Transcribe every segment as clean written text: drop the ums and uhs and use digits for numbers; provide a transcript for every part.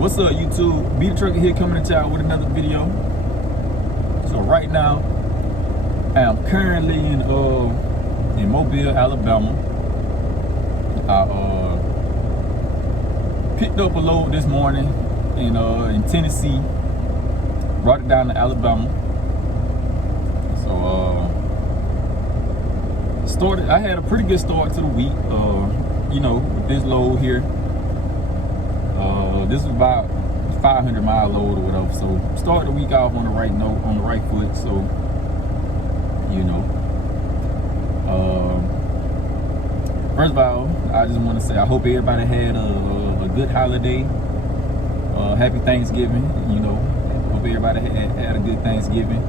What's up, YouTube? Be the Trucker here, coming to y'all with another video. So right now, I am currently in Mobile, Alabama. I picked up a load this morning in Tennessee, brought it down to Alabama. So I had a pretty good start to the week. With this load here. This was about 500-mile load or whatever. So started the week off on the right note, on the right foot. So first of all, I just want to say I hope everybody had a good holiday. Happy Thanksgiving. Hope everybody had a good Thanksgiving.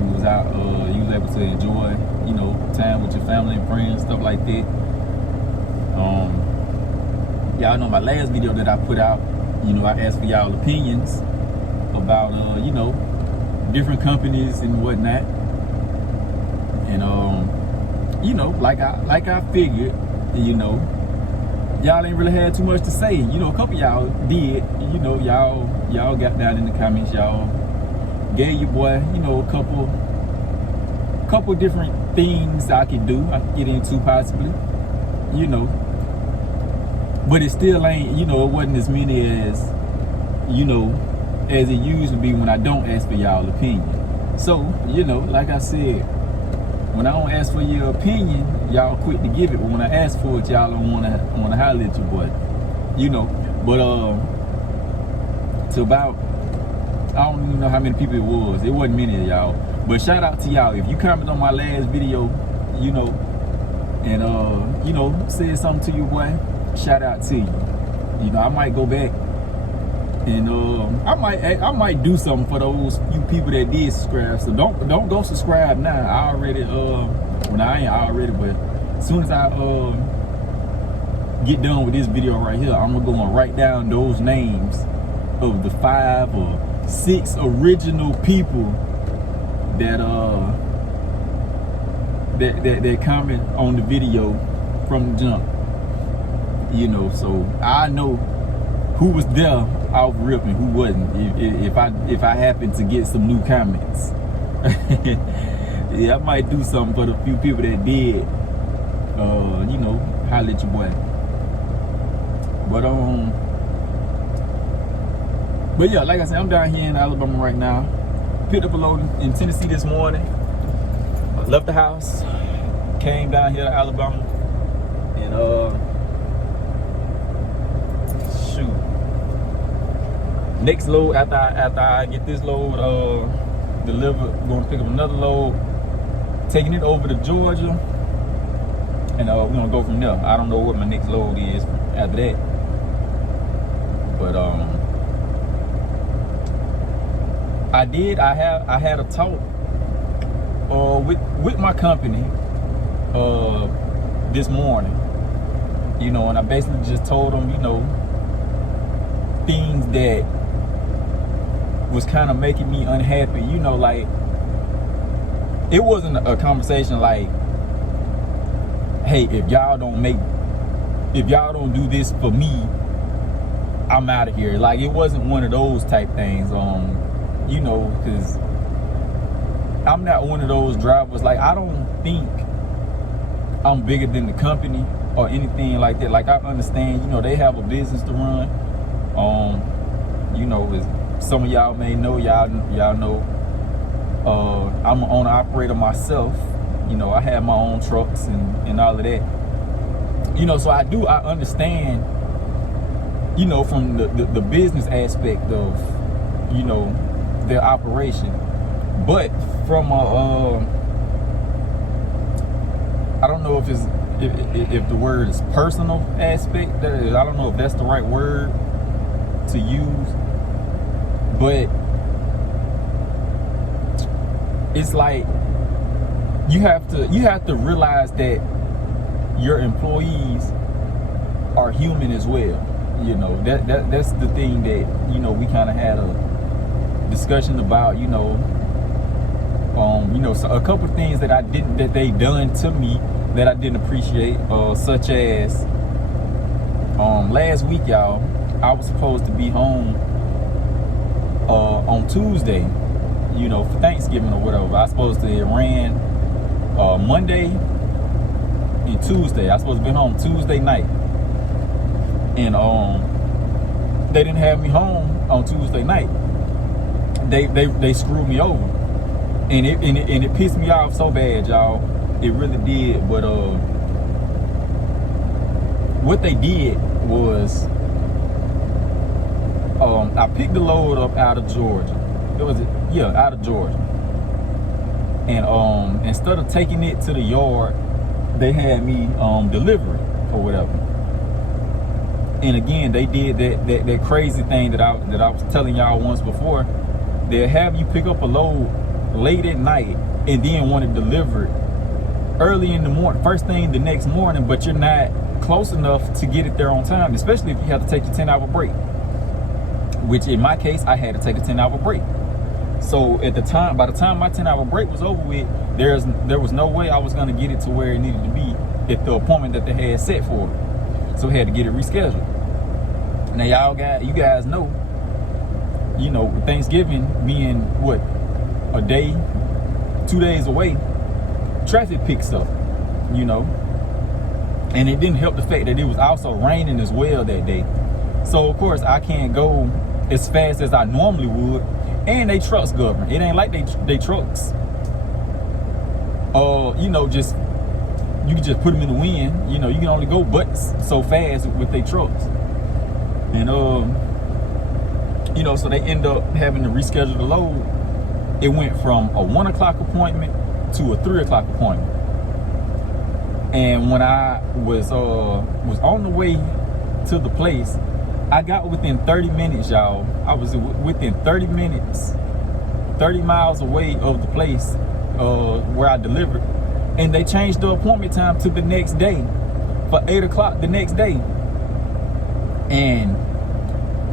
You was out, you was able to enjoy, time with your family and friends, stuff like that. Y'all know my last video that I put out, I asked for y'all opinions about, different companies and whatnot. And, like I figured, y'all ain't really had too much to say. A couple of y'all did, y'all got down in the comments, y'all gave your boy, a couple different things I could do, I could get into possibly, but it still ain't, it wasn't as many as, as it used to be when I don't ask for y'all opinion. So, like I said, when I don't ask for your opinion, y'all quick to give it, but when I ask for it, y'all don't wanna holler at your boy, but to about, I don't even know how many people it wasn't many of y'all, but shout out to y'all. If you comment on my last video, and said something to your boy, shout out to you. I might go back and I might do something for those few people that did subscribe. So don't go subscribe now. I already I ain't already, but as soon as I get done with this video right here, I'm gonna go and write down those names of the 5 or 6 original people that that comment on the video from the jump. So I know who was there off rip and who wasn't. If I happen to get some new comments, yeah, I might do something for the few people that did. Holla at your boy. But yeah, like I said, I'm down here in Alabama right now. Picked up a load in Tennessee this morning. Left the house, came down here to Alabama, and next load after I get this load delivered, going to pick up another load, taking it over to Georgia, and we're gonna go from there. I don't know what my next load is after that, but I had a talk with my company this morning, and I basically just told them, things that was kind of making me unhappy. Like, it wasn't a conversation like, hey, if y'all don't do this for me, I'm out of here. Like, it wasn't one of those type things, because I'm not one of those drivers. Like, I don't think I'm bigger than the company or anything like that. Like, I understand, they have a business to run. As some of y'all may know, y'all know, I'm an owner operator myself. I have my own trucks and all of that. So I understand, from the business aspect of, their operation. But from I don't know if the word is personal aspect. I don't know if that's the right word to use, but it's like you have to realize that your employees are human as well. That's the thing that we kind of had a discussion about. So a couple of things that they done to me that I didn't appreciate, such as last week, y'all, I was supposed to be home on Tuesday, you know, for Thanksgiving or whatever. I was supposed to, it ran Monday and Tuesday. I was supposed to be home Tuesday night. And they didn't have me home on Tuesday night. They screwed me over. And it pissed me off so bad, y'all. It really did. But what they did was, I picked the load up out of Georgia. Out of Georgia. And instead of taking it to the yard, they had me deliver it or whatever. And again, they did that crazy thing that I was telling y'all once before. They'll have you pick up a load late at night and then want it delivered early in the morning, first thing the next morning, but you're not close enough to get it there on time, especially if you have to take your 10-hour break, which in my case, I had to take a 10-hour break. So at the time, by the time my 10-hour break was over with, there was no way I was going to get it to where it needed to be at the appointment that they had set for it. So I had to get it rescheduled. Now you guys know, you know, Thanksgiving being what, a day, 2 days away, traffic picks up, you know. And it didn't help the fact that it was also raining as well that day. So of course I can't go as fast as I normally would. And they trucks govern. It ain't like they trucks. You know, just you can just put them in the wind. You know, you can only go but so fast with their trucks. And you know, so they end up having to reschedule the load. It went from a 1 o'clock appointment to a 3 o'clock appointment. And when I was on the way to the place, I got within 30 minutes, y'all. I was within 30 minutes, 30 miles away of the place where I delivered. And they changed the appointment time to the next day for 8 o'clock the next day. And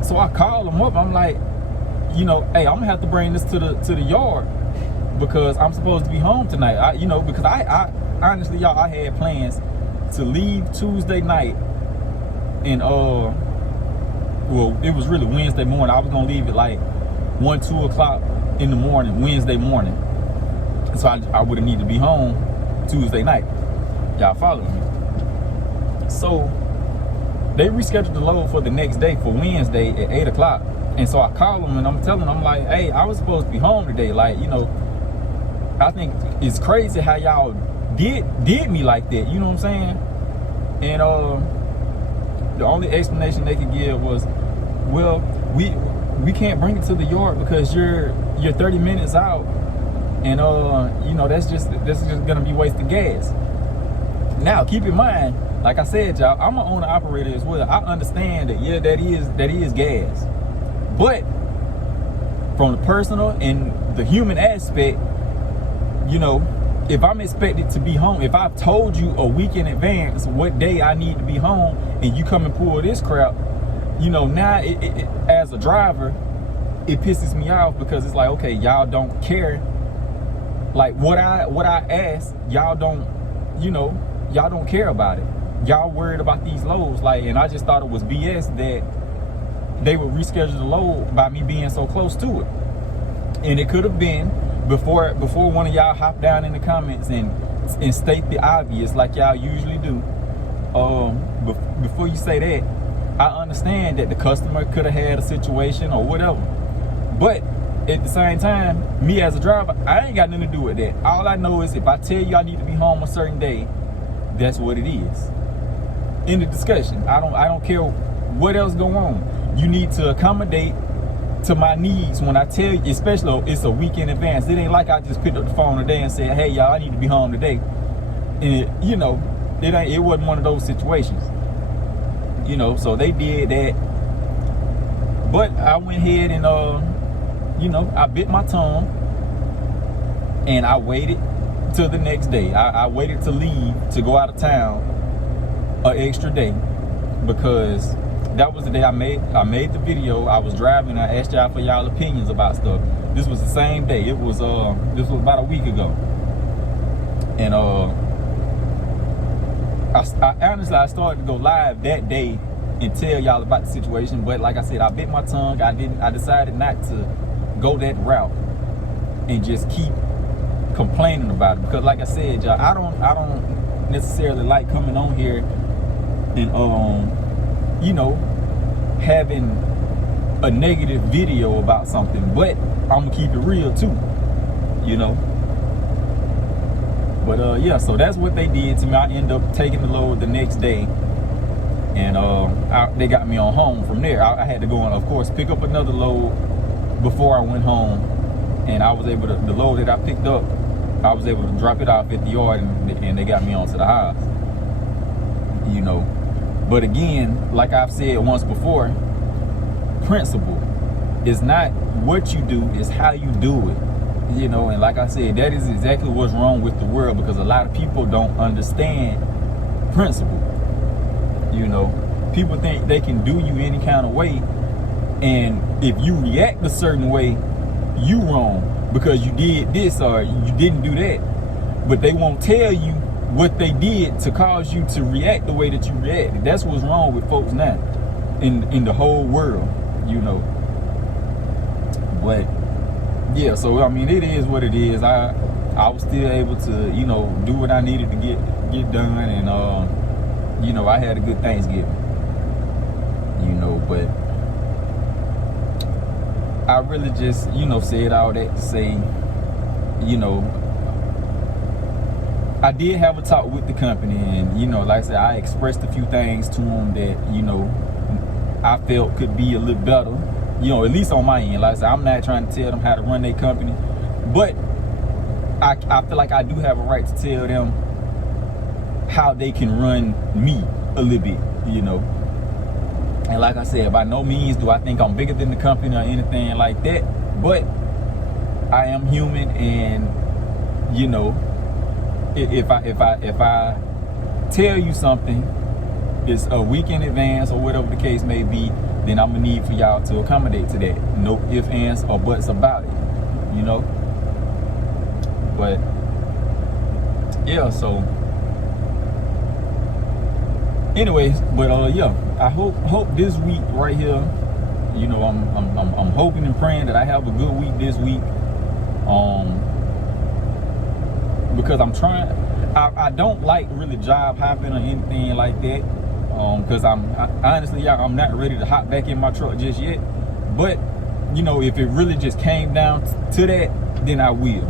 so I called them up. I'm like, you know, hey, I'm gonna have to bring this to the yard because I'm supposed to be home tonight. You know, because I honestly, y'all, I had plans to leave Tuesday night and well, it was really Wednesday morning. I was gonna leave at like 1, 2 o'clock in the morning, Wednesday morning. So I would have needed to be home Tuesday night. Y'all follow me? So they rescheduled the load for the next day, for Wednesday at 8 o'clock. And so I called them and I'm telling them, I'm like, hey, I was supposed to be home today. Like, you know, I think it's crazy how y'all did me like that. You know what I'm saying? And the only explanation they could give was, well, we can't bring it to the yard because you're 30 minutes out, and you know, that's just gonna be wasted gas. Now keep in mind, like I said, y'all, I'm an owner operator as well. I understand that, yeah, that is gas, but from the personal and the human aspect, you know, if I'm expected to be home, if I've told you a week in advance what day I need to be home, and you come and pull this crap, you know, now it as a driver, it pisses me off because it's like, okay, y'all don't care. Like what I asked, y'all don't, you know, y'all don't care about it. Y'all worried about these loads, like, and I just thought it was BS that they would reschedule the load by me being so close to it. And it could have been before one of y'all hop down in the comments and state the obvious like y'all usually do. Before you say that, I understand that the customer could have had a situation or whatever, but at the same time, me as a driver, I ain't got nothing to do with that. All I know is if I tell you I need to be home a certain day, that's what it is. End of discussion. I don't care what else go on. You need to accommodate to my needs when I tell you, especially it's a week in advance. It ain't like I just picked up the phone today and said, hey y'all, I need to be home today. And you know, it wasn't one of those situations. You know, so they did that. But I went ahead and you know, I bit my tongue and I waited till the next day. I waited to leave to go out of town an extra day because that was the day I made the video. I was driving. I asked y'all for y'all opinions about stuff. This was the same day. It was this was about a week ago. And I honestly, I started to go live that day and tell y'all about the situation. But like I said, I bit my tongue. I decided not to go that route and just keep complaining about it, because like I said, y'all, I don't necessarily like coming on here and you know, having a negative video about something, but I'm gonna keep it real too, you know. But yeah, so that's what they did to me. I ended up taking the load the next day, and they got me on home from there. I had to go and, of course, pick up another load before I went home, and I was able to, the load that I picked up, I was able to drop it off at the yard, and they got me onto the house, you know. But again, like I've said once before, principle is not what you do, it's how you do it, you know. And like I said, that is exactly what's wrong with the world, because a lot of people don't understand principle, you know. People think they can do you any kind of way, and if you react a certain way, you wrong because you did this or you didn't do that. But they won't tell you what they did to cause you to react the way that you reacted. That's what's wrong with folks now in the whole world, you know. But yeah, so I mean, it is what it is. I was still able to, you know, do what I needed to get done, and you know, I had a good Thanksgiving, you know. But I really just, you know, said all that to say, you know, I did have a talk with the company, and you know, like I said, I expressed a few things to them that, you know, I felt could be a little better, you know, at least on my end. Like I said, I'm not trying to tell them how to run their company, but I feel like I do have a right to tell them how they can run me a little bit, you know. And like I said, by no means do I think I'm bigger than the company or anything like that, but I am human, and you know, if I tell you something, it's a week in advance or whatever the case may be, then I'm gonna need for y'all to accommodate to that. No ifs, ands, or buts about it, you know. But yeah, so anyways, but yeah, I hope this week right here, you know, I'm hoping and praying that I have a good week this week, because I'm trying. I don't like really job hopping or anything like that, because honestly, y'all, I'm not ready to hop back in my truck just yet. But you know, if it really just came down to that, then I will.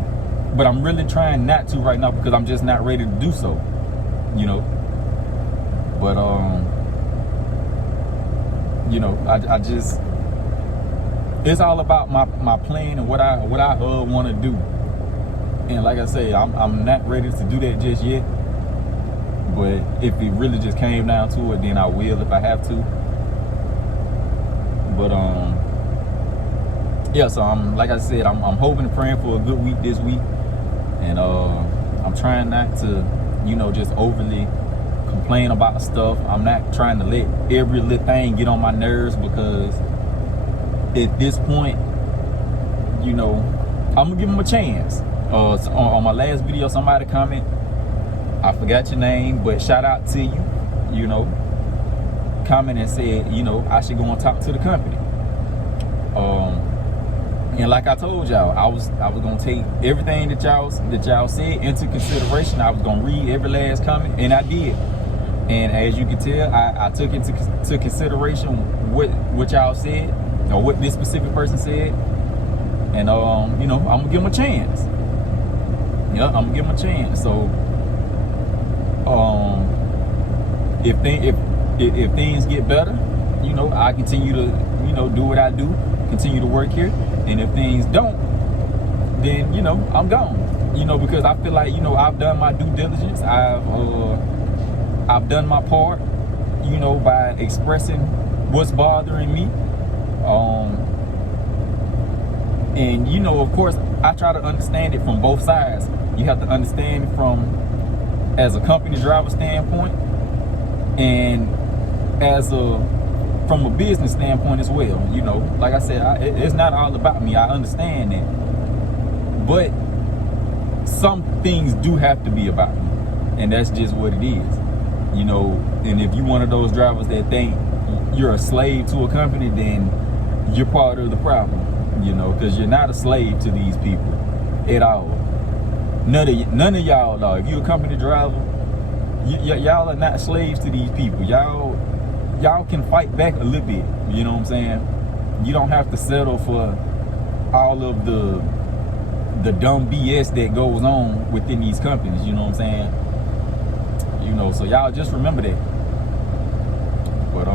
But I'm really trying not to right now, because I'm just not ready to do so, you know. But you know, I just, it's all about my plan and what I want to do. And like I say, I'm not ready to do that just yet. But if it really just came down to it, then I will if I have to. But yeah, so like I said, I'm hoping and praying for a good week this week. And I'm trying not to, you know, just overly complain about stuff. I'm not trying to let every little thing get on my nerves, because at this point, you know, I'm gonna give them a chance. On my last video, somebody comment, I forgot your name, but shout out to you, you know, comment and said, you know, I should go and talk to the company. And like I told y'all, I was gonna take everything that y'all said into consideration. I was gonna read every last comment, and I did. And as you can tell, I took into consideration what y'all said, or what this specific person said. And you know, I'm gonna give them a chance. Yeah, I'm gonna give them a chance. So if things get better, you know, I continue to, you know, do what I do, continue to work here. And if things don't, then, you know, I'm gone. You know, because I feel like, you know, I've done my due diligence. I've done my part, you know, by expressing what's bothering me. And you know, of course, I try to understand it from both sides. You have to understand it as a company driver standpoint, and from a business standpoint as well. You know, like I said, it's not all about me. I understand that, but some things do have to be about me, and that's just what it is. You know, and if you one of those drivers that think, you're a slave to a company, then you're part of the problem, you know, because you're not a slave to these people at all. None of y'all are. If you're a company driver, y'all are not slaves to these people. Y'all can fight back a little bit, you know what I'm saying? You don't have to settle for all of the dumb BS that goes on within these companies, you know what I'm saying? You know, so y'all just remember that. But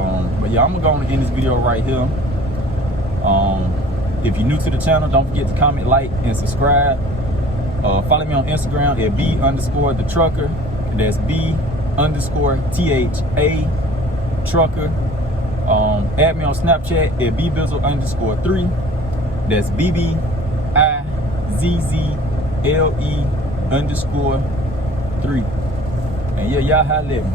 yeah, I'm gonna go on and end this video right here. If you're new to the channel, don't forget to comment, like, and subscribe. Follow me on Instagram at B_the_trucker. That's B_THA trucker. Add me on Snapchat at BBizzle_3. That's BBIZZLE_3. And yeah, y'all holla at me.